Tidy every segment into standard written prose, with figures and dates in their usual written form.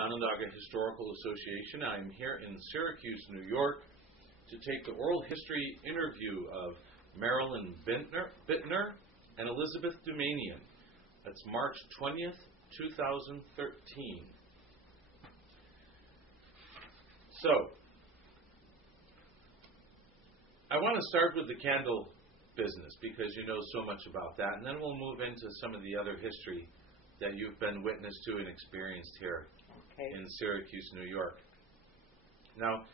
Onondaga Historical Association. I'm here in Syracuse, New York, to take the oral history interview of Marilyn Bittner and Elizabeth Damarian. That's March 20th, 2013. So, I want to start with the candle business because you know so much about that, and then we'll move into some of the other history that you've been witness to and experienced here in Syracuse, New York. Now,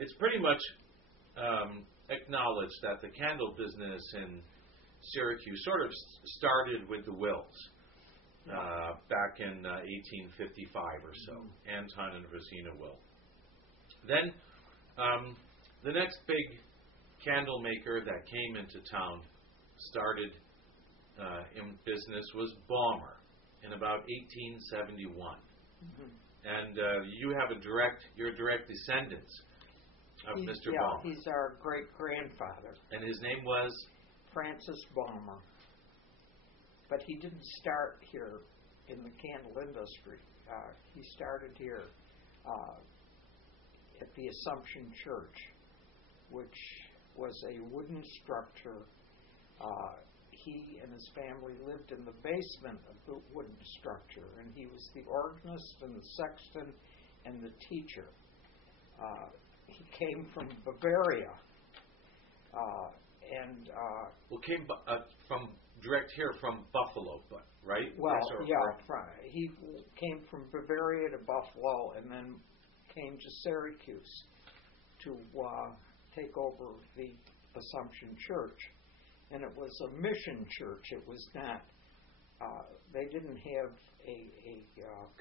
it's pretty much acknowledged that the candle business in Syracuse sort of started with the Wills back in 1855 or so, Anton and Rosina Will. Then the next big candle maker that came into town, started in business, was Balmer in about 1871. And you're direct descendants of Mr. Balmer. He's our great-grandfather. And his name was? Francis Balmer. But he didn't start here in the candle industry. He started here at the Assumption Church, which was a wooden structure. He and his family lived in the basement of the wooden structure, and he was the organist and the sexton and the teacher. He came from Bavaria, came from direct here from Buffalo, right? Well, he came from Bavaria to Buffalo, and then came to Syracuse to take over the Assumption Church. And it was a mission church. It was not, they didn't have a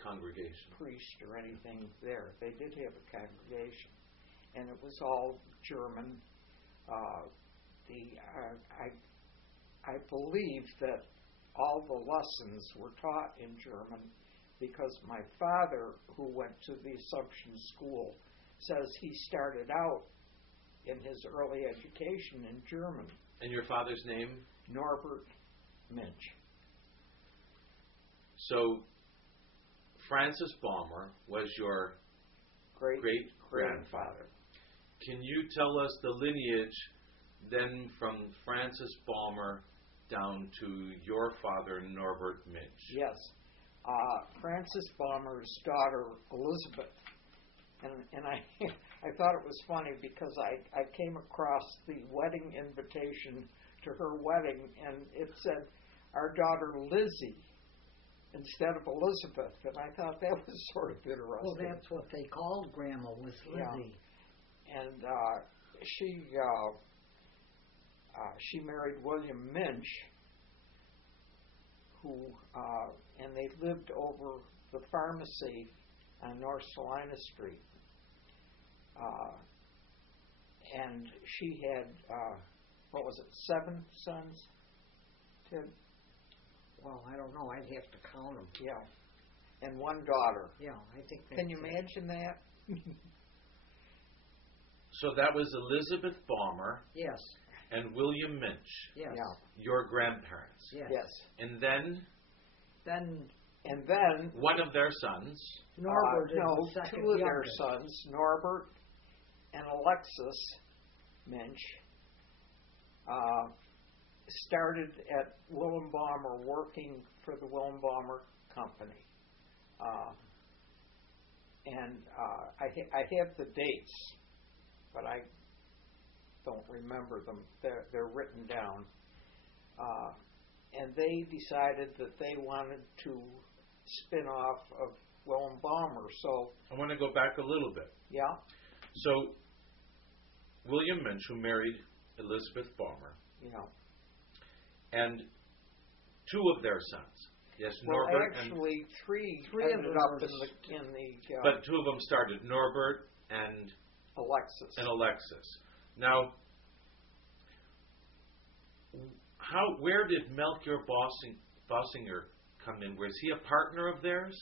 congregation, priest or anything there. They did have a congregation. And it was all German. I believe that all the lessons were taught in German because my father, who went to the Assumption School, says he started out in his early education in German. And your father's name? Norbert Muench. So, Francis Balmer was your great-grandfather. Can you tell us the lineage then from Francis Balmer down to your father, Norbert Muench? Yes. Francis Balmer's daughter, Elizabeth. And I thought it was funny because I came across the wedding invitation to her wedding, and it said, our daughter Lizzie, instead of Elizabeth. And I thought that was sort of interesting. Well, that's what they called Grandma, was Lizzie. Yeah. And she married William Muench, and they lived over the pharmacy on North Salina Street. And she had, 7 sons, Ted? Well, I don't know. I'd have to count them. Yeah. And 1 daughter. Yeah, I think that's Can you imagine that? So that was Elizabeth Balmer. Yes. And William Muench. Yes. Yeah. Your grandparents. Yes. And then one of their sons. Norbert is the second 2 of their youngest. sons, Norbert and Alexis Muench, started at Willem Balmer, working for the Willem Balmer Company. I have the dates, but I don't remember them. They're written down. And they decided that they wanted to spin off of Willem Balmer. So I want to go back a little bit. Yeah. So William Muench, who married Elizabeth Balmer. Yeah. And 2 of their sons. Yes, well, Norbert. Actually, three ended up in the. But 2 of them started, Norbert and Alexis. Now, where did Melchior Bossinger come in? Was he a partner of theirs?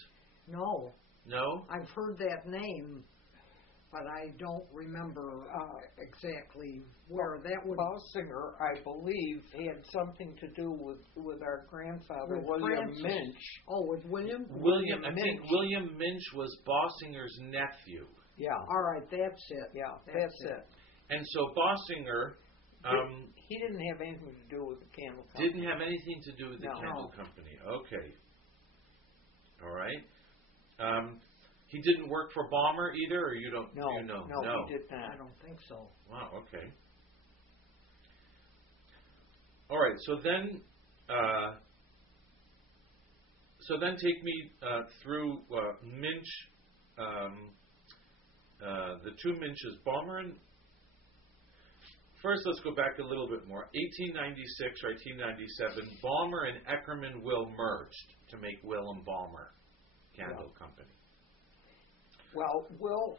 No. No? I've heard that name. but I don't remember exactly where that would. Bossinger, I believe, had something to do with our grandfather, With William Francis. Muench. Oh, with William? I think William Muench was Bossinger's nephew. Yeah. All right, that's it. Yeah, that's it. And so Bossinger he didn't have anything to do with the candle company. didn't have anything to do with the candle company. Okay. All right. He didn't work for Balmer either, or you don't? No, you know? no, he did not. I don't think so. Wow. Okay. All right. So then take me through Muench. The two Muenches, Balmer and. First, let's go back a little bit more. 1896 or 1897, Balmer and Eckerman Will merged to make Will and Balmer Candle Company. Well,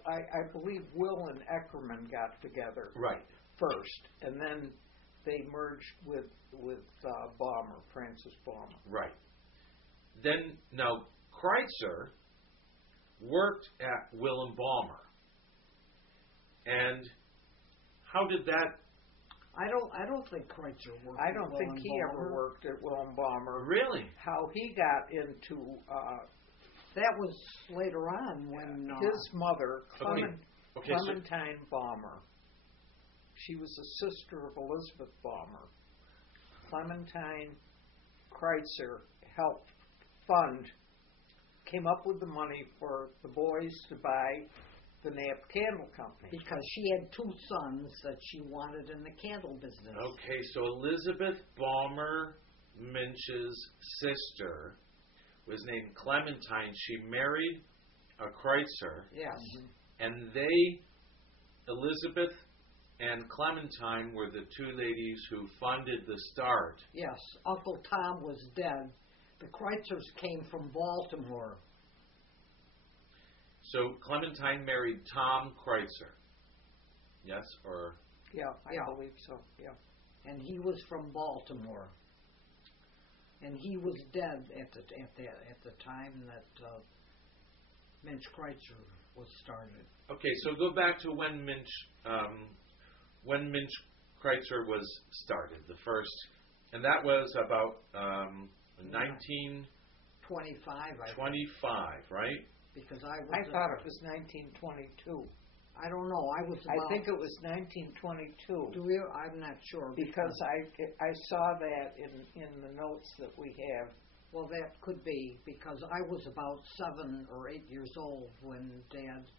I believe Will and Eckerman got together first, and then they merged with Balmer, Francis Balmer. Right. Then, now, Kreitzer worked at Will and Balmer. And how did that... I don't think Kreitzer worked. I don't think he ever worked at Will and Balmer. Really? How he got into that was later on when his mother, Okay, Clementine Balmer. She was a sister of Elizabeth Balmer. Clementine Kreitzer helped came up with the money for the boys to buy the Knapp Candle Company. Because she had two sons that she wanted in the candle business. Okay, so Elizabeth Balmer Muench's sister was named Clementine. She married a Kreitzer. Yes. And Elizabeth and Clementine were the two ladies who funded the start. Yes. Uncle Tom was dead. The Kreitzers came from Baltimore. So Clementine married Tom Kreitzer. Yes, or yeah, I believe so. Yeah, and he was from Baltimore, and he was dead at the time that Muench Kreitzer was started. Okay, so go back to when Muench Kreitzer was started, the first, and that was about 1925, right? Because I thought it was 1922. I don't know. I think it was 1922. Do you? I'm not sure. Because I saw that in the notes that we have. Well, that could be because I was about 7 or 8 years old when Dad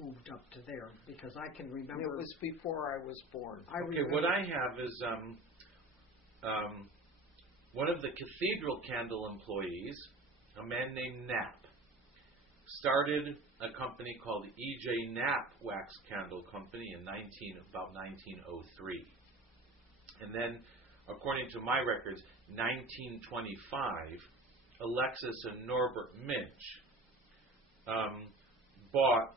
moved up to there. Because I can remember. It was before I was born. What I have is one of the Cathedral Candle employees, a man named Knapp, started a company called E.J. Knapp Wax Candle Company in about 1903. And then, according to my records, 1925, Alexis and Norbert Muench bought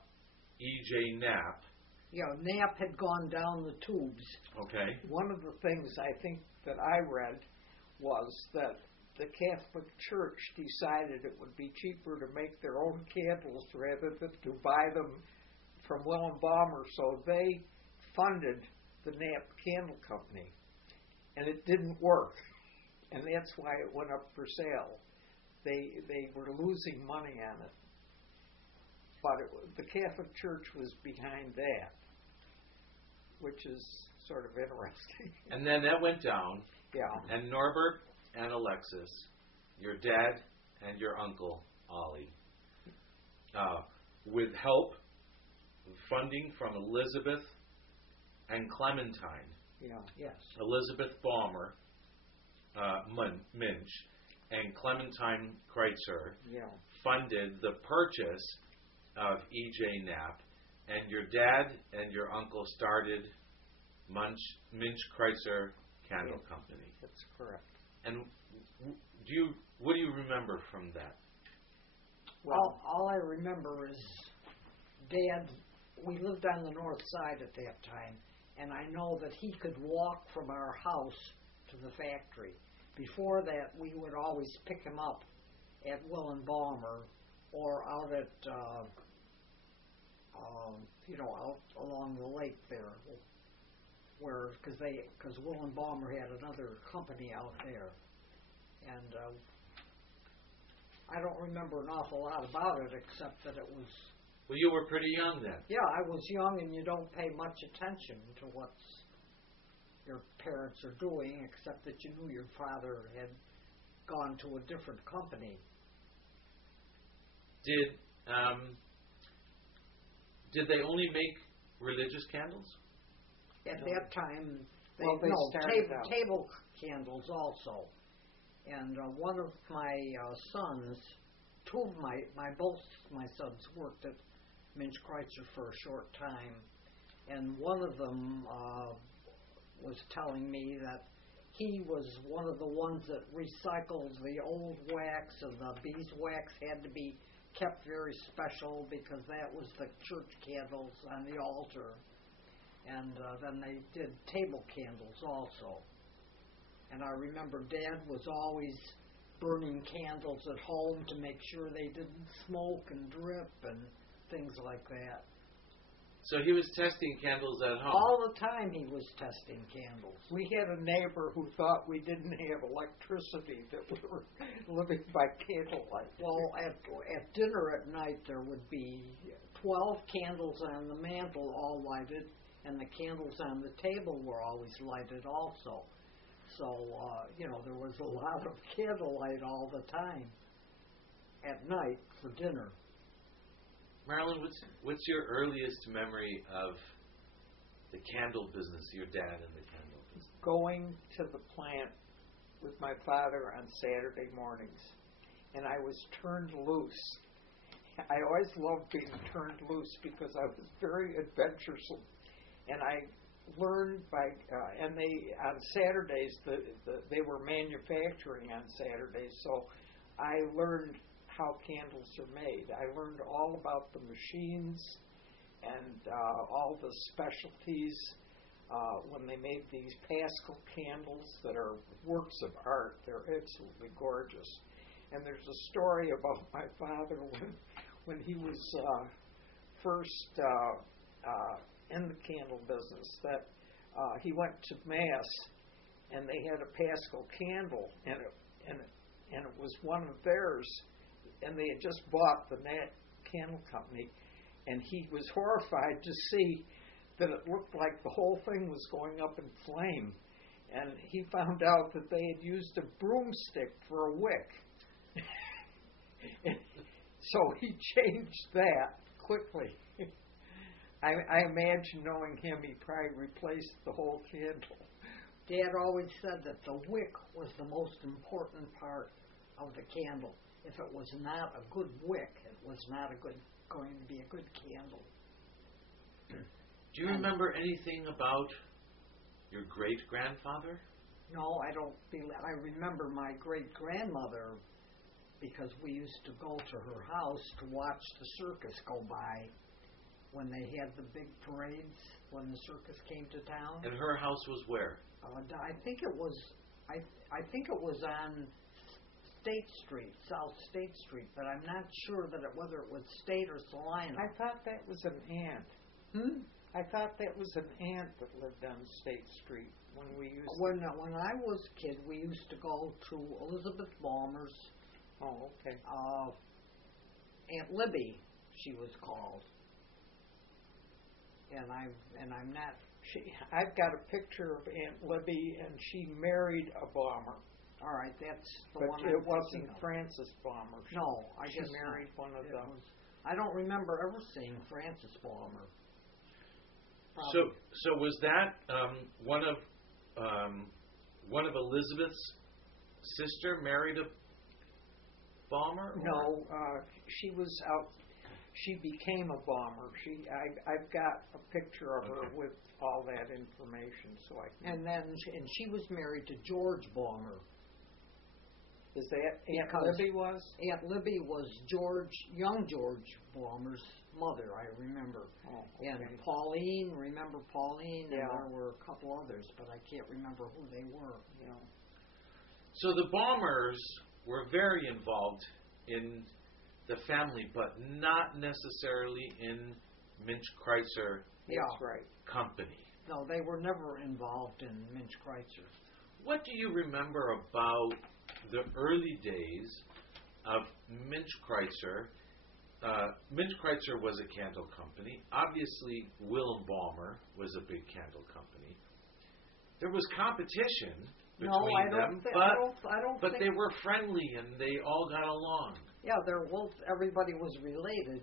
E.J. Knapp. Yeah, Knapp had gone down the tubes. Okay. One of the things I think that I read was that the Catholic Church decided it would be cheaper to make their own candles rather than to buy them from Will and Balmer, so they funded the Knapp Candle Company, and it didn't work, and that's why it went up for sale. They were losing money on it, but the Catholic Church was behind that, which is sort of interesting. And then that went down. Yeah. And Norbert and Alexis, your dad and your uncle, Ollie, with help, funding from Elizabeth and Clementine. Yeah. Yes. Elizabeth Balmer, Muench, and Clementine Kreitzer funded the purchase of E.J. Knapp, and your dad and your uncle started Muench Kreitzer Candle Company. That's correct. And what do you remember from that? Well, all I remember is Dad, we lived on the north side at that time, and I know that he could walk from our house to the factory. Before that, we would always pick him up at Will and Balmer or out at out along the lake there, because Will and Balmer had another company out there, and I don't remember an awful lot about it except that it was. Well, you were pretty young then. Yeah, I was young, and you don't pay much attention to what your parents are doing, except that you knew your father had gone to a different company. Did they only make religious candles? At that time, table candles also. And one of my sons, both my sons worked at Muench for a short time, and one of them was telling me that he was one of the ones that recycled the old wax, and the beeswax had to be kept very special because that was the church candles on the altar. And then they did table candles also. And I remember Dad was always burning candles at home to make sure they didn't smoke and drip and things like that. So he was testing candles at home? All the time he was testing candles. We had a neighbor who thought we didn't have electricity, that we were living by candlelight. Well, at dinner at night there would be 12 candles on the mantle all lighted, and the candles on the table were always lighted also. So, there was a lot of candlelight all the time at night for dinner. Marilyn, what's your earliest memory of the candle business, your dad in the candle business? Going to the plant with my father on Saturday mornings, and I was turned loose. I always loved being turned loose because I was very adventuresome, and I learned and on Saturdays, they were manufacturing on Saturdays, so I learned how candles are made. I learned all about the machines and all the specialties when they made these Paschal candles that are works of art. They're absolutely gorgeous. And there's a story about my father when he was first in the candle business, that he went to Mass and they had a Paschal candle, and it was one of theirs, and they had just bought the candle company, and he was horrified to see that it looked like the whole thing was going up in flame, and he found out that they had used a broomstick for a wick. So he changed that quickly. I imagine, knowing him, he probably replaced the whole candle. Dad always said that the wick was the most important part of the candle. If it was not a good wick, it was not going to be a good candle. Do you remember anything about your great-grandfather? No, I don't feel that. I remember my great-grandmother, because we used to go to her house to watch the circus go by when they had the big parades, when the circus came to town. And her house was where? I think it was on State Street, South State Street, but I'm not sure whether it was State or Salina. I thought that was an aunt. I thought that was an aunt that lived on State Street when we used. When I was a kid, we used to go to Elizabeth Balmer's. Oh, okay. Aunt Libby, she was called. And I'm not. I've got a picture of Aunt Libby, and she married a Balmer. All right, that's the but one. But it wasn't Francis Balmer. No, I guess she married not. One of them. I don't remember ever seeing Francis Balmer. So was that one of Elizabeth's sister married a Balmer? No, she was out. She became a Balmer. I've got a picture of her with all that information, so I can. And she was married to George Balmer. Is that Aunt Libby was? Aunt Libby was young George Balmer's mother, I remember. Oh, okay. And Pauline, remember Pauline? Yeah. And there were a couple others, but I can't remember who they were. Yeah. So the Balmers were very involved in the family, but not necessarily in Muench Kreitzer That's right. company. No, they were never involved in Muench Kreitzer. What do you remember about the early days of Muench Kreitzer? Muench Kreitzer was a candle company. Obviously, Willem Balmer was a big candle company. There was competition between them, but they were friendly and they all got along. Yeah, everybody was related,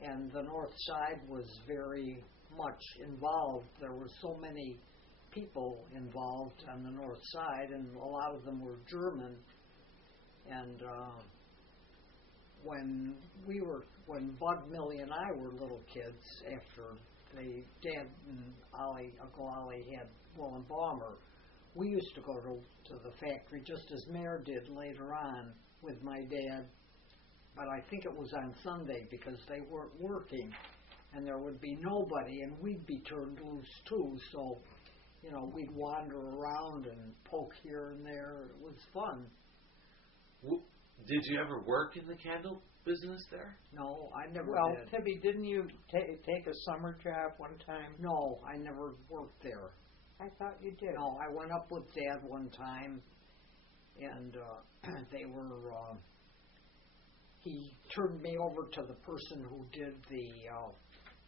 and the North Side was very much involved. There were so many people involved on the North Side, and a lot of them were German. And when Bud, Millie, and I were little kids, after Dad and Uncle Ollie had Willem Balmer, we used to go to the factory just as Mare did later on with my dad. But I think it was on Sunday because they weren't working, and there would be nobody, and we'd be turned loose too. So, we'd wander around and poke here and there. It was fun. Did you ever work in the candle business there? No, I never did. Well, Tibby, didn't you take a summer job one time? No, I never worked there. I thought you did. No, I went up with Dad one time, and they were. He turned me over to the person who did the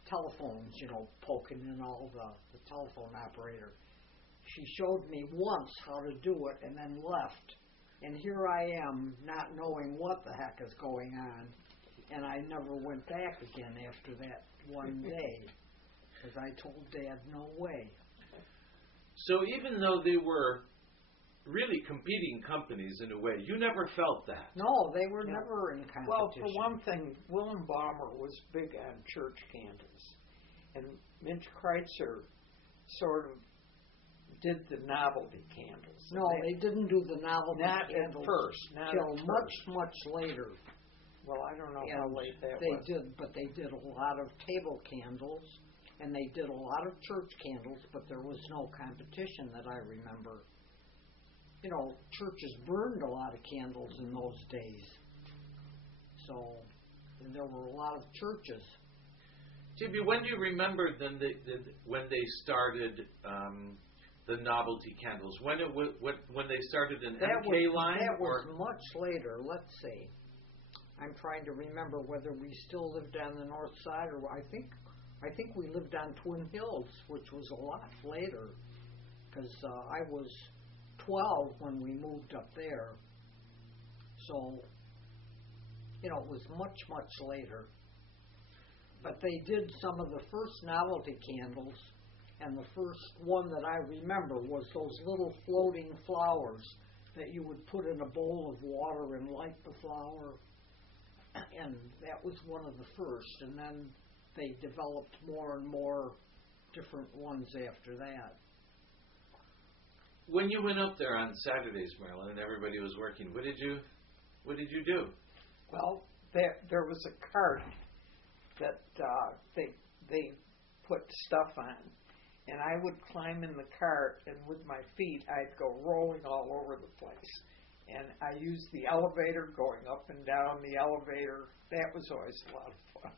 telephones, poking in all the telephone operator. She showed me once how to do it and then left. And here I am, not knowing what the heck is going on. And I never went back again after that one day. Because I told Dad, no way. So even though they were really competing companies in a way, you never felt that? No, they were never in competition. Well, for one thing, Willem Balmer was big on church candles. And Muench Kreitzer sort of did the novelty candles. No, they didn't do the novelty candles at first. Till much later. Well, I don't know how late that was. But they did a lot of table candles, and they did a lot of church candles, but there was no competition that I remember. Churches burned a lot of candles in those days. So, and there were a lot of churches. Tibby, when do you remember when they started the novelty candles? When they started an MK line? That was much later. Let's see. I'm trying to remember whether we still lived on the North Side, or I think we lived on Twin Hills, which was a lot later, because I was 12 when we moved up there. So, it was much later. But they did some of the first novelty candles, and the first one that I remember was those little floating flowers that you would put in a bowl of water and light the flower. And that was one of the first. And then they developed more and more different ones after that. When you went up there on Saturdays, Marilyn, and everybody was working, what did you do? Well, there was a cart that they put stuff on, and I would climb in the cart, and with my feet I'd go rolling all over the place. And I used the elevator, going up and down the elevator. That was always a lot of fun.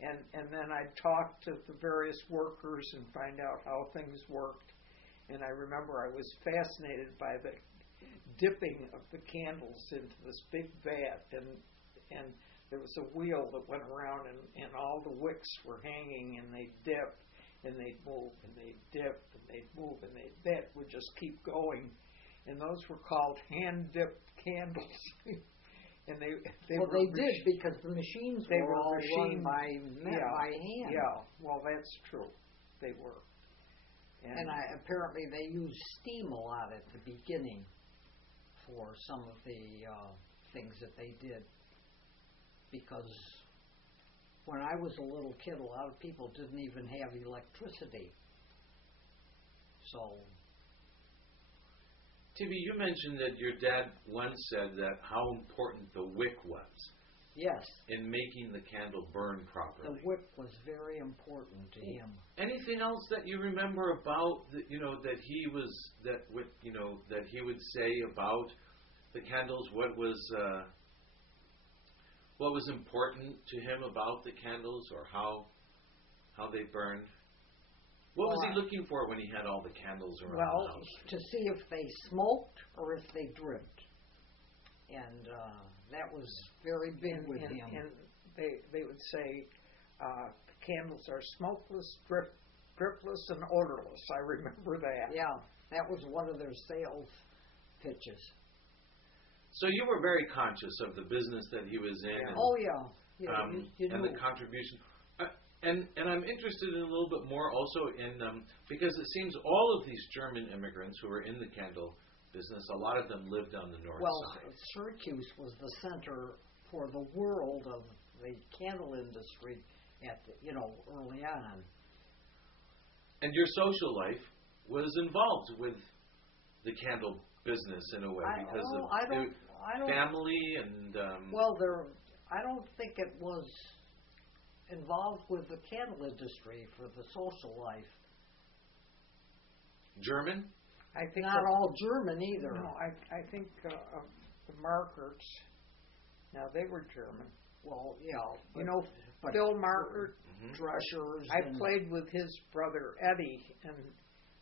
And then I'd talk to the various workers and find out how things worked. And I remember I was fascinated by the dipping of the candles into this big vat, and there was a wheel that went around, and all the wicks were hanging, and they'd dip, and they'd move, and they'd dip, and they'd move, and that would just keep going. And those were called hand-dipped candles. And they did, because the machines were all run by hand. Yeah, well, that's true. They were. And apparently they used steam a lot at the beginning for some of the things that they did. Because when I was a little kid, a lot of people didn't even have electricity. So... Tibby, you mentioned that your dad once said that how important the wick was. Yes. In making the candle burn properly. The wick was very important to him. Anything else that you remember about that he would say about the candles? What was important to him about the candles, or how how they burned. What was he looking for when he had all the candles around the house? To see if they smoked or if they dripped. And that was very big with him. And they would say candles are smokeless, dripless, and odorless. I remember that. Yeah, that was one of their sales pitches. So you were very conscious of the business that he was in. Yeah. And, Oh, yeah. And the contribution. And I'm interested in a little bit more also in, because it seems all of these German immigrants who were in the candle business, a lot of them lived on the north side. Syracuse was the center for the world of the candle industry early on. And your social life was involved with the candle business in a way because of family and. I don't think it was involved with the candle industry for the social life. German? I think not all German either. No, I think the Markerts. Now they were German. Well, yeah, but Bill Markert, Dreschers. I played with his brother Eddie and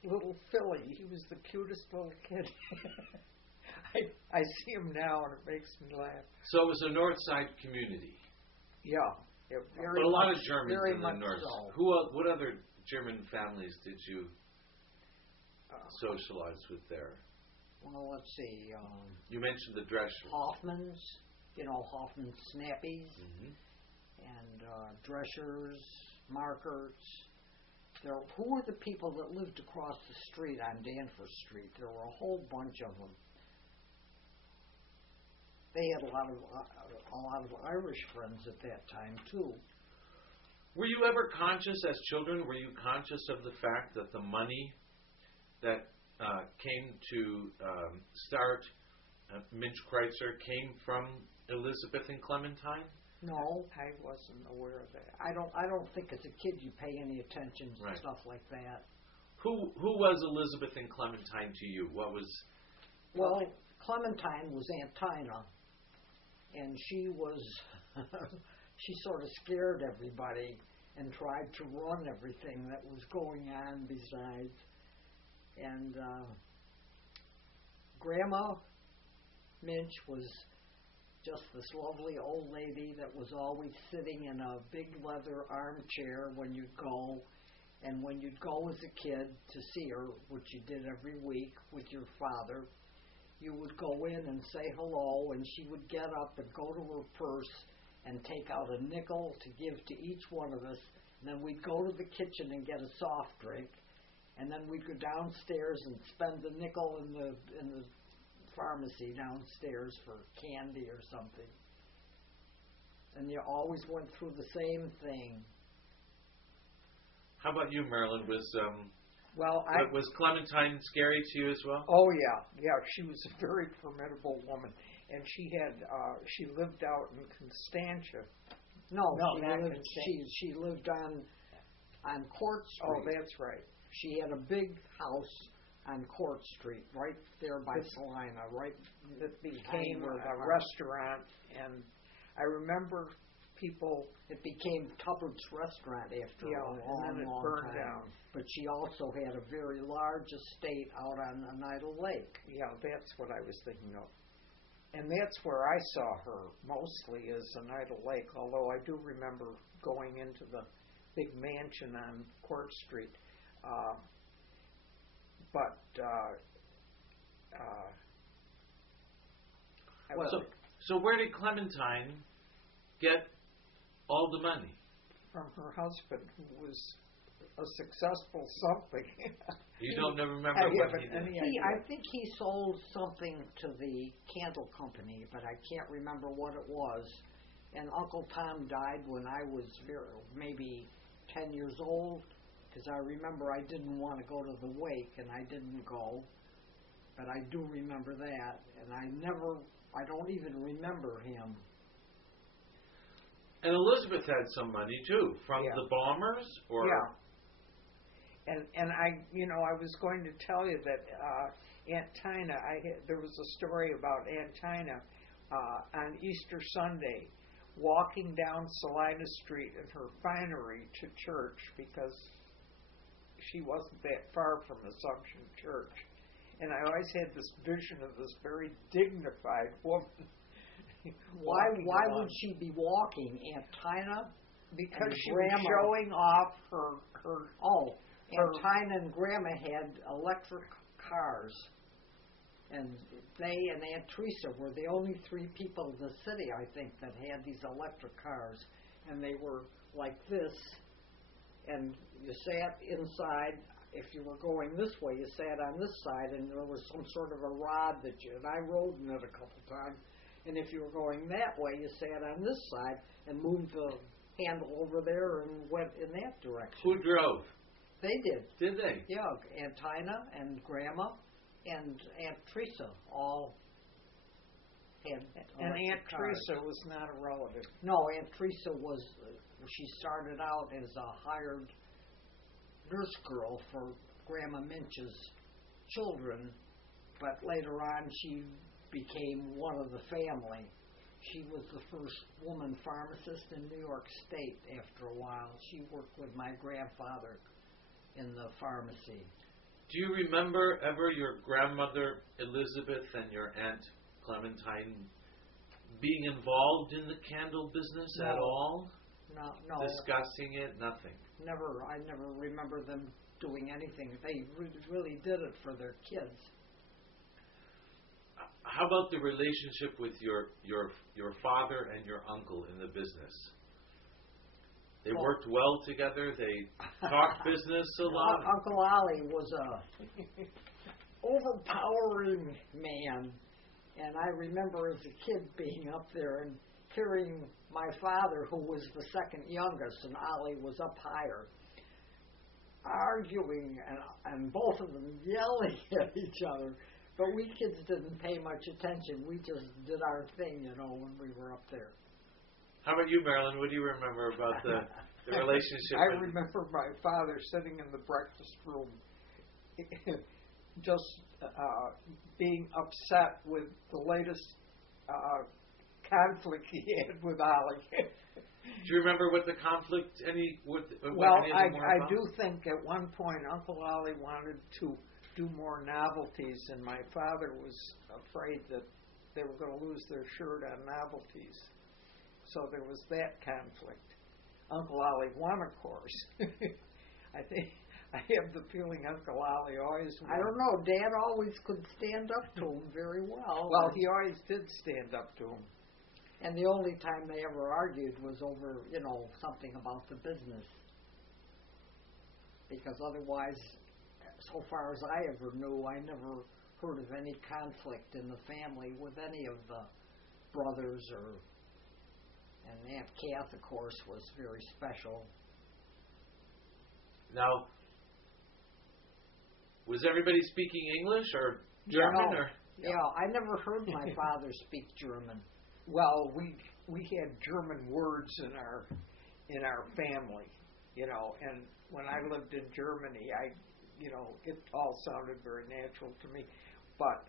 little Philly. He was the cutest little kid. I see him now and it makes me laugh. So it was a North Side community. Yeah, but a lot of Germans in the North. So. What other German families did you socialize with there? Well, let's see. You mentioned the Dreschers. Hoffmans, Hoffman Snappies, and Dreschers, Markerts. Who were the people that lived across the street on Danforth Street? There were a whole bunch of them. They had a lot of Irish friends at that time too. Were you ever conscious as children? Were you conscious of the fact that the money that came to start Muench Kreitzer came from Elizabeth and Clementine? No, I wasn't aware of that. I don't think as a kid you pay any attention to stuff like that. Who was Elizabeth and Clementine to you? What was? Well, Clementine was Aunt Tina, and she was she sort of scared everybody and tried to run everything that was going on besides. And Grandma Muench was just this lovely old lady that was always sitting in a big leather armchair when you'd go. And when you'd go as a kid to see her, which you did every week with your father, you would go in and say hello, and she would get up and go to her purse and take out a nickel to give to each one of us. And then we'd go to the kitchen and get a soft drink. And then we'd go downstairs and spend the nickel in the pharmacy downstairs for candy or something. And you always went through the same thing. How about you, Marilyn? Was Clementine scary to you as well? Oh yeah. She was a very formidable woman, and she lived out in Constantia. No, she lived on Court Street. Oh, that's right. She had a big house on Court Street, right there by Salina, right that became a restaurant, and I remember people. It became Tubbard's Restaurant after a long burned time. Down. But she also had a very large estate out on Oneida Lake. Yeah, that's what I was thinking of. And that's where I saw her mostly, is Oneida Lake, although I do remember going into the big mansion on Court Street. So where did Clementine get all the money? From her husband, who was a successful something. You don't remember what he did? I think he sold something to the candle company, but I can't remember what it was. And Uncle Tom died when I was maybe 10 years old, because I remember I didn't want to go to the wake, and I didn't go. But I do remember that, and I don't even remember him. And Elizabeth had some money too from the Baumers, or and I was going to tell you that Aunt Tina. There was a story about Aunt Tina on Easter Sunday walking down Salina Street in her finery to church because she wasn't that far from Assumption Church. And I always had this vision of this very dignified woman. Why would she be walking, Aunt Tina? Because she Grandma was showing off her. Aunt Tina and Grandma had electric cars, and they and Aunt Teresa were the only three people in the city, I think, that had these electric cars, and they were like this, and you sat inside. If you were going this way, you sat on this side, and there was some sort of a rod and I rode in it a couple times, and if you were going that way, you sat on this side and moved the handle over there and went in that direction. Who drove? They did. Did they? Yeah, Aunt Tina and Grandma and Aunt Teresa all had. And Aunt cars. Teresa was not a relative. No, Aunt Teresa was. She started out as a hired nurse girl for Grandma Muench's children, but later on she became one of the family. She was the first woman pharmacist in New York State after a while. She worked with my grandfather in the pharmacy. Do you remember ever your grandmother Elizabeth and your Aunt Clementine being involved in the candle business at all? No. Discussing it? Nothing. Never. I never remember them doing anything. They really did it for their kids. How about the relationship with your father and your uncle in the business? They worked well together. They talked business a lot. Uncle Ollie was a overpowering man, and I remember as a kid being up there and hearing my father, who was the second youngest, and Ollie was up higher, arguing and both of them yelling at each other. But we kids didn't pay much attention. We just did our thing, when we were up there. How about you, Marilyn? What do you remember about the relationship? I remember my father sitting in the breakfast room just being upset with the latest conflict he had with Ollie. Do you remember what the conflict, I do think at one point Uncle Ollie wanted to do more novelties, and my father was afraid that they were going to lose their shirt on novelties. So there was that conflict. Uncle Ollie won, of course. I have the feeling Uncle Ollie always won. I don't know. Dad always could stand up to him very well. Well, he always did stand up to him. And the only time they ever argued was over, something about the business. Because otherwise, so far as I ever knew, I never heard of any conflict in the family with any of the brothers and Aunt Kath, of course, was very special. Now, was everybody speaking English or German? Yeah, I never heard my father speak German. Well, we had German words in our family, and when I lived in Germany, it all sounded very natural to me. But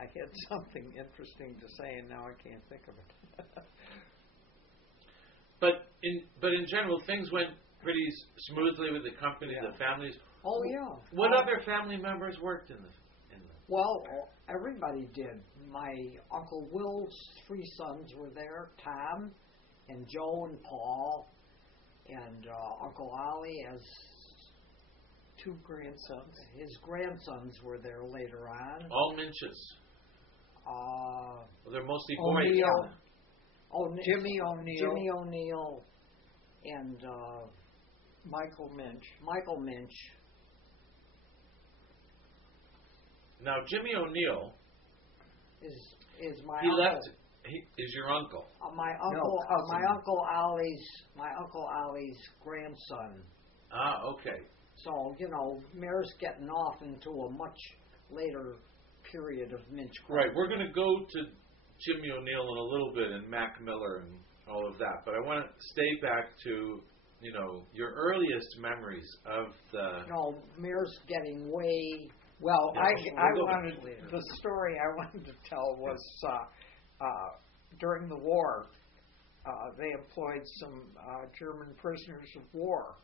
I had something interesting to say, and now I can't think of it. But in general, things went pretty smoothly with the company, the families. Oh yeah. What other family members worked in the? Well, everybody did. My Uncle Will's three sons were there: Tom, and Joe, and Paul, and Uncle Ollie has two grandsons. His grandsons were there later on. All Muenches. Well, they're mostly boys. Jimmy O'Neill, and Michael Muench. Michael Muench. Now, Jimmy O'Neill is my he uncle. left. Is your uncle? My uncle Ollie's grandson. Ah, okay. So Mare's getting off into a much later period of Muench. Right. We're going to go to Jimmy O'Neill in a little bit, and Mac Miller and all of that. But I want to stay back to your earliest memories of the. Mare's getting way Well, Yes. I wanted the story I wanted to tell was during the war, they employed some German prisoners of war,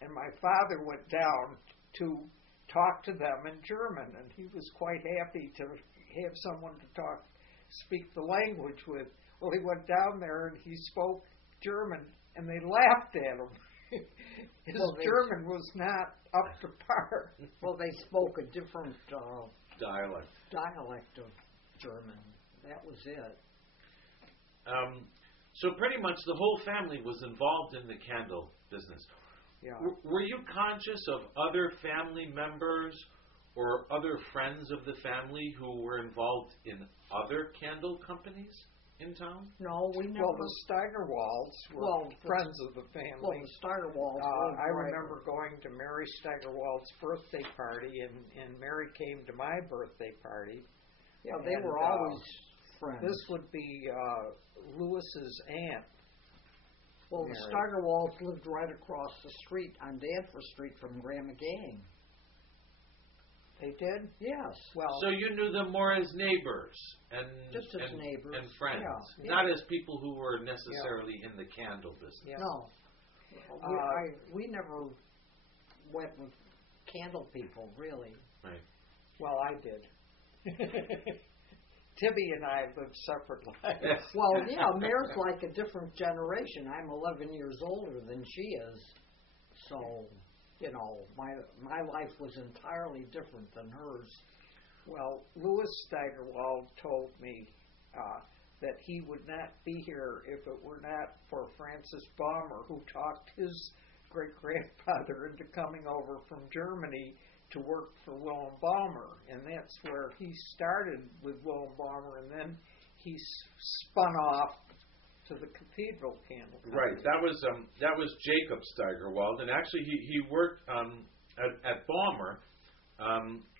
and my father went down to talk to them in German, and he was quite happy to have someone to speak the language with. Well, he went down there and he spoke German, and they laughed at him. His German was not up to par. Well, they spoke a different Dialect of German. That was it. So pretty much the whole family was involved in the candle business. Yeah. Were you conscious of other family members or other friends of the family who were involved in other candle companies in town? No, we never. Well, the Steigerwalds were friends of the family. Well, the Steigerwalds. I remember going to Mary Steigerwald's birthday party, and Mary came to my birthday party. Yeah, they were always friends. This would be Lewis's aunt. Well, Mary. The Steigerwalds lived right across the street on Danforth Street from Grandma Gang. They did? Yes. Well, so you knew them more as neighbors and neighbors and friends, yeah. not as people who were necessarily in the candle business. Yeah. No, we never went with candle people, really. Right. Well, I did. Tibby and I lived separate lives. Well, yeah, Mare's like a different generation. I'm 11 years older than she is, so you know, my life was entirely different than hers. Well, Louis Steigerwald told me that he would not be here if it were not for Francis Baumer, who talked his great-grandfather into coming over from Germany to work for Willem Baumer, and that's where he started with Willem Baumer, and then he spun off to the Cathedral Candle Company. Right. That was Jacob Steigerwald, and actually he worked at Baumer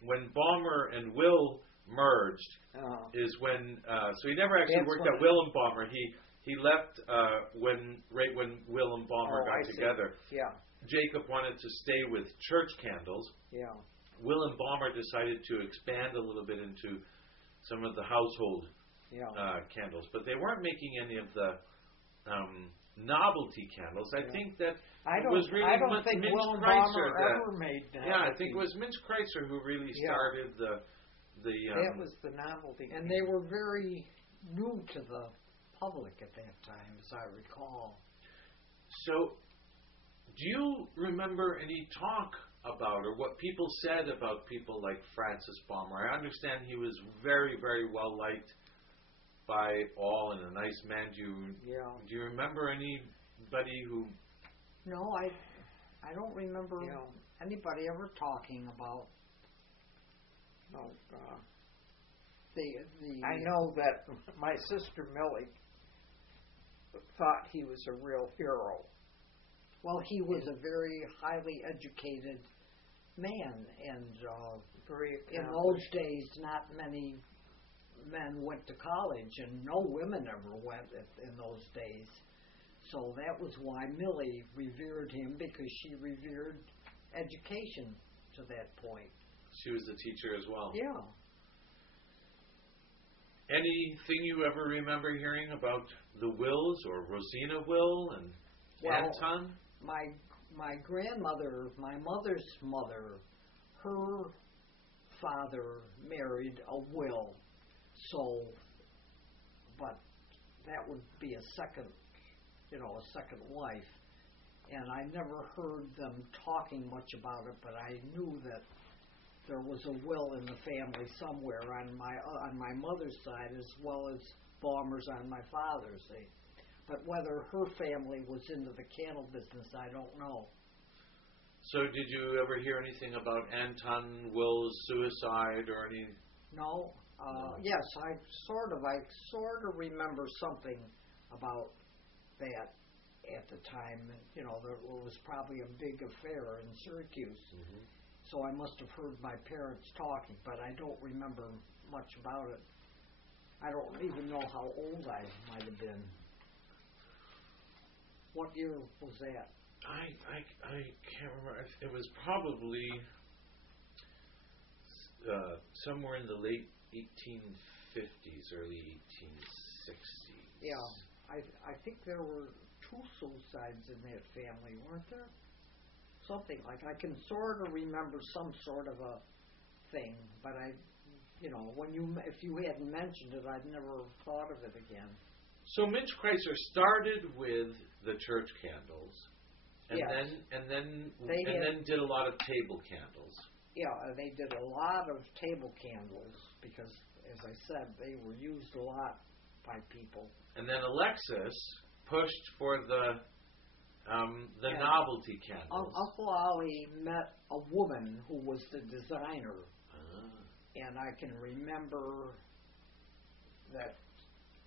when Baumer and Will merged. Is when so he never actually worked at Willem Baumer. He left when Willem Baumer got together. Yeah. Jacob wanted to stay with church candles. Yeah. Willem Baumer decided to expand a little bit into some of the household candles, but they weren't making any of the novelty candles. I think that I don't think Muench Willem Kreitzer Baumer ever made novelty. Yeah, I think it was Muench Kreitzer who really started the that was the novelty. And they were very new to the public at that time, as I recall. So, do you remember any talk about, or what people said about people like Francis Baumer? I understand he was very, very well liked by all and a nice man. Do you remember anybody who? No, I don't remember anybody ever talking about. No, the. I know that my sister Millie thought he was a real hero. Well, he was a very highly educated man, and in those days, not many men went to college, and no women ever went in those days. So that was why Millie revered him, because she revered education to that point. She was a teacher as well. Yeah. Anything you ever remember hearing about the Wills or Rosina Will and Anton? My grandmother, my mother's mother, her father married a Will, so, but that would be a second wife, and I never heard them talking much about it, but I knew that there was a Will in the family somewhere on my mother's side, as well as Baumer's on my father's side. But whether her family was into the candle business, I don't know. So did you ever hear anything about Anton Will's suicide or any? No. Yes, I sort of remember something about that at the time. You know, there was probably a big affair in Syracuse. Mm-hmm. So I must have heard my parents talking, but I don't remember much about it. I don't even know how old I might have been. What year was that? I can't remember. It was probably somewhere in the late 1850s, early 1860s. Yeah, I think there were 2 suicides in that family, weren't there? Something like, I can sort of remember some sort of a thing, but if you hadn't mentioned it, I'd never thought of it again. So Muench Chrysler started with the church candles, and Yes. then did a lot of table candles. Yeah, they did a lot of table candles because, as I said, they were used a lot by people. And then Alexis pushed for the novelty candles. Uncle Ollie met a woman who was the designer, and I can remember that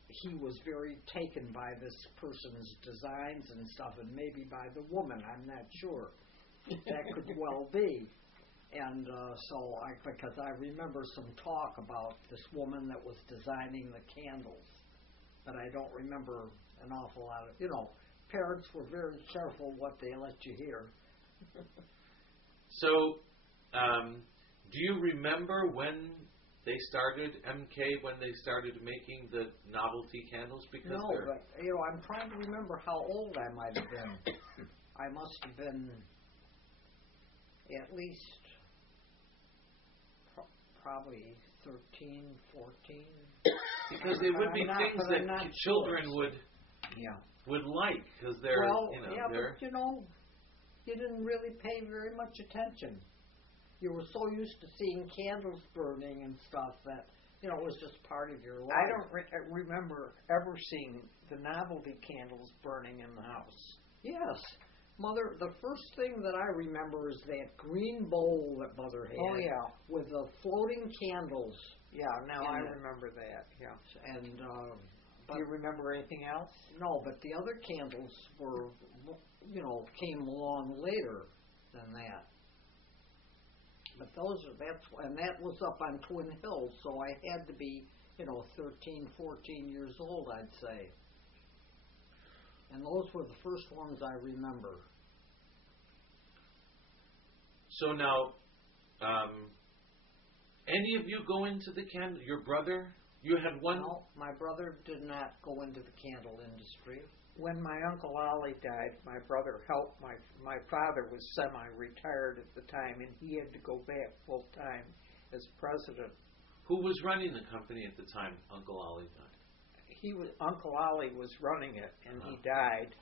he was very taken by this person's designs and stuff, and maybe by the woman. I'm not sure. That could well be. And because I remember some talk about this woman that was designing the candles, but I don't remember an awful lot of, parents were very careful what they let you hear. So, do you remember when they started, MK, when they started making the novelty candles? Because no, but, I'm trying to remember how old I might have been. I must have been at least probably 13, 14. Because they would be things that children would like, because they're, but you didn't really pay very much attention. You were so used to seeing candles burning and stuff that, it was just part of your life. I don't remember ever seeing the novelty candles burning in the house. Yes. Mother, the first thing that I remember is that green bowl that Mother had. Oh, yeah. With the floating candles. Yeah, now I remember that, yeah. And, do you remember anything else? No, but the other candles were, came along later than that. But that was up on Twin Hills, so I had to be, 13, 14 years old, I'd say. And those were the first ones I remember. So now, any of you go into the candle? Your brother? You had one? No, my brother did not go into the candle industry. When my Uncle Ollie died, my brother helped. My father was semi-retired at the time, and he had to go back full-time as president. Who was running the company at the time Uncle Ollie died? Uncle Ollie was running it, and he died.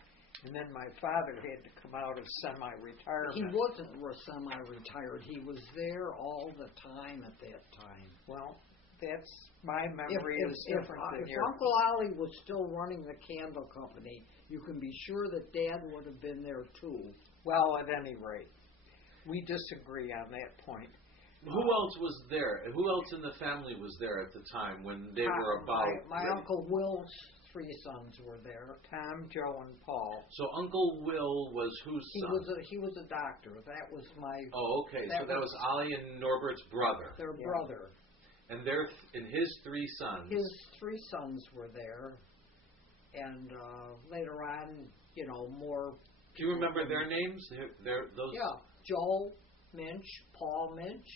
And then my father had to come out of semi-retirement. He wasn't semi-retired. He was there all the time at that time. Well, that's my memory is different than yours. If Uncle Ollie was still running the candle company, you can be sure that Dad would have been there too. Well, at any rate, we disagree on that point. Who else was there? Who else in the family was there at the time when they were about? My Uncle Will's 3 sons were there. Tom, Joe, and Paul. So Uncle Will was whose son? He was a doctor. That was my... Oh, okay. So that was Ollie and Norbert's brother. Their brother. And his 3 sons. His 3 sons were there. And later on, more... Do you remember their names? Those. Yeah. Joe Muench, Paul Muench,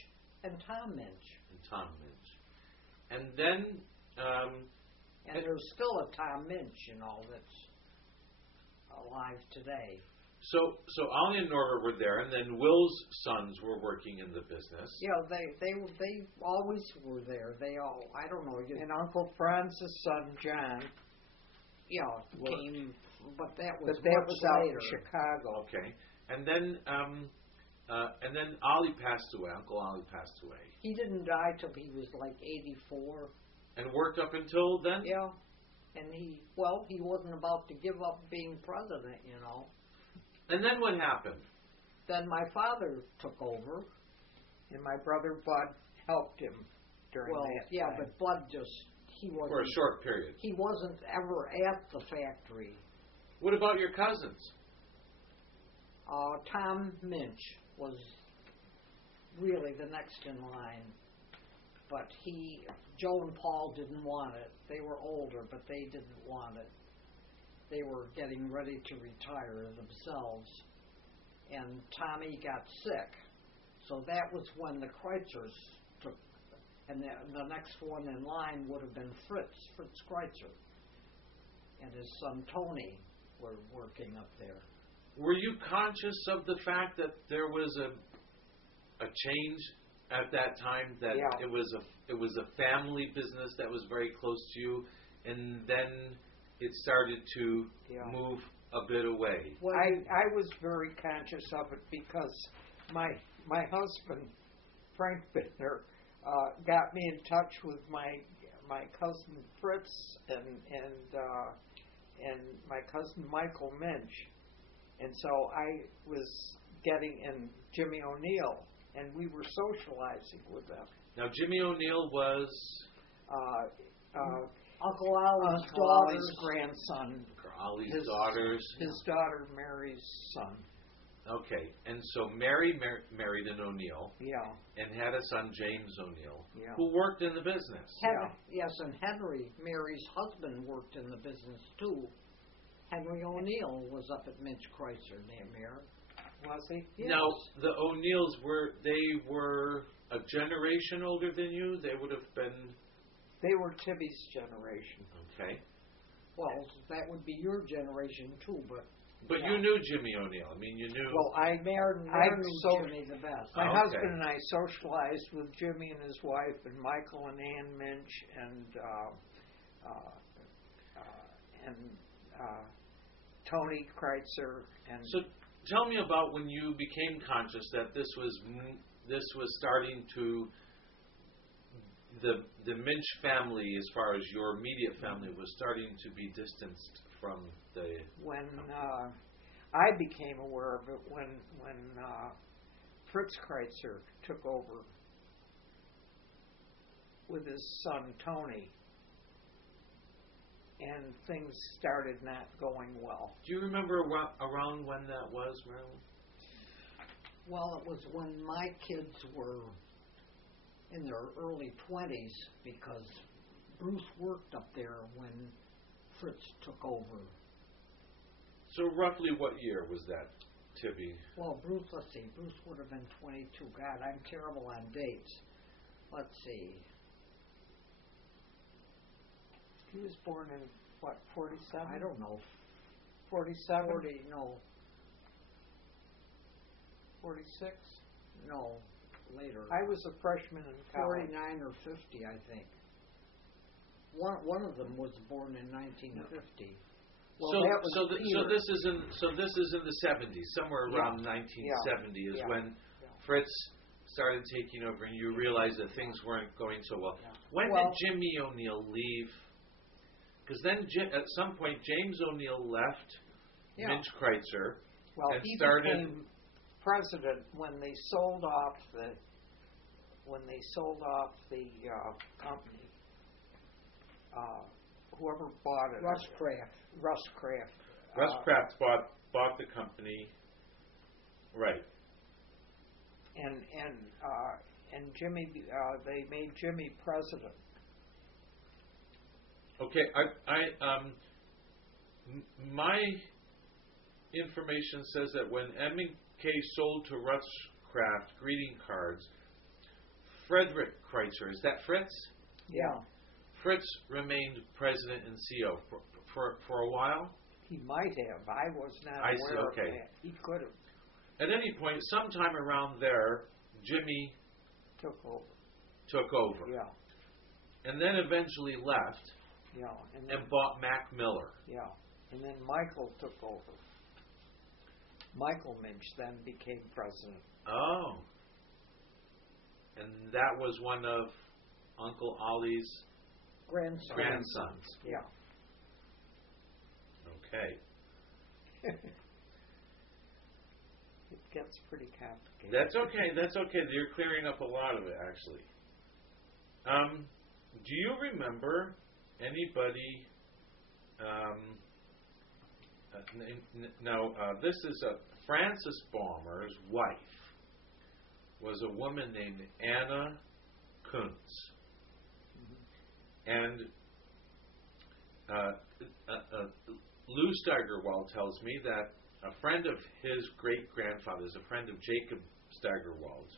and Tom Muench. And then... and there's still a Tom Muench, that's alive today. So Ollie and Norbert were there, and then Will's sons were working in the business. Yeah, they always were there. I don't know. And Uncle Franz's son, John. Yeah, came, but that was out later. in Chicago. Okay, and then Ollie passed away. Uncle Ollie passed away. He didn't die till he was like 84. And worked up until then? Yeah. And he wasn't about to give up being president, And then what happened? Then my father took over. And my brother Bud helped him during that time. But Bud he wasn't... For a short period. He wasn't ever at the factory. What about your cousins? Tom Muench was really the next in line. But Joe and Paul didn't want it. They were older, but they didn't want it. They were getting ready to retire themselves. And Tommy got sick. So that was when the Kreitzers took, and the next one in line would have been Fritz Kreitzer, and his son Tony were working up there. Were you conscious of the fact that there was a change at that time, that it was a family business that was very close to you, and then it started to move a bit away? Well, I was very conscious of it because my husband, Frank Bittner, got me in touch with my cousin Fritz and my cousin Michael Muench, and so I was getting in Jimmy O'Neill, and we were socializing with them. Now, Jimmy O'Neill was Uncle Ollie's grandson. Ollie's daughters. His daughter Mary's son. Okay, and so Mary married an O'Neill. Yeah. And had a son, James O'Neill, yeah. who worked in the business. Yes, and Henry, Mary's husband, worked in the business too. Henry O'Neill was up at Muench Kreitzer, Damarian. Was he? Yes. Now, the O'Neills were a generation older than you? They would have been... They were Tibby's generation. Okay. Well, that would be your generation too, but... But you knew Jimmy O'Neill. I mean, you knew... Well, I knew Jimmy the best. My husband and I socialized with Jimmy and his wife, and Michael and Ann Muench, and Tony Kreitzer. And so, tell me about when you became conscious that this was starting to... The Muench family, as far as your immediate family, was starting to be distanced from the... When I became aware of it, when Fritz Kreitzer took over with his son Tony, and things started not going well. Do you remember around when that was, Marilyn? Well, it was when my kids were in their early 20s, because Bruce worked up there when Fritz took over. So roughly what year was that, Tibby? Well, Bruce would have been 22. God, I'm terrible on dates. Let's see. He was born in, what, 47? I don't know. 47? 46? No, later. I was a freshman in college. 49 or 50, I think. One of them was born in 1950. Well, so this is in the 70s, somewhere around 1970 is when Fritz started taking over, and you realized that things weren't going so well. When did Jimmy O'Neill leave? Because then at some point James O'Neill left Muench Kreitzer. Well, and he started became president when they sold off the company. Whoever bought it. Rustcraft bought the company. Right. And Jimmy, they made Jimmy president. Okay, my information says that when M&K sold to Rustcraft greeting cards, Frederick Kreitzer, is that Fritz? Yeah. Fritz remained president and CEO for a while? He might have. I was not aware of that. He could have. At any point, sometime around there, Jimmy took over. Yeah. And then eventually left. Yeah. And bought Mac Miller. Yeah. And then Michael took over. Michael Muench then became president. Oh. And that was one of Uncle Ollie's grandsons. Yeah. Okay. It gets pretty complicated. That's okay. You're clearing up a lot of it, actually. Do you remember anybody... this is Francis Baumer's wife was a woman named Anna Kuntz. And Lou Steigerwald tells me that a friend of his great-grandfather's, a friend of Jacob Steigerwald,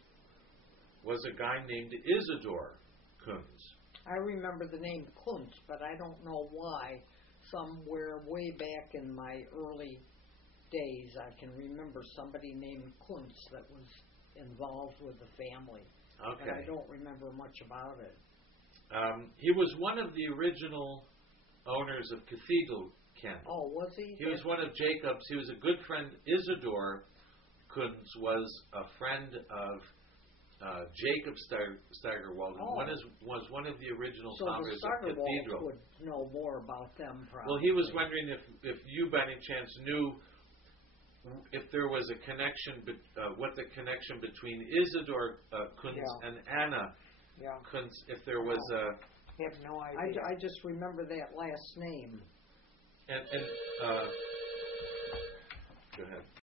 was a guy named Isidore Kunz. I remember the name Kuntz, but I don't know why. Somewhere way back in my early days, I can remember somebody named Kuntz that was involved with the family. Okay. But I don't remember much about it. He was one of the original owners of Cathedral Kent. Oh, was he? He was one of Jacob's. He was a good friend. Isidore Kunz was a friend of Jacob Steigerwald, and was one of the original founders of Cathedral. Would know more about them, probably. Well, he was wondering if you, by any chance, knew if there was a connection, what the connection between Isidore Kunz and Anna Kunz, if there was a... I have no idea. I just remember that last name. And go ahead.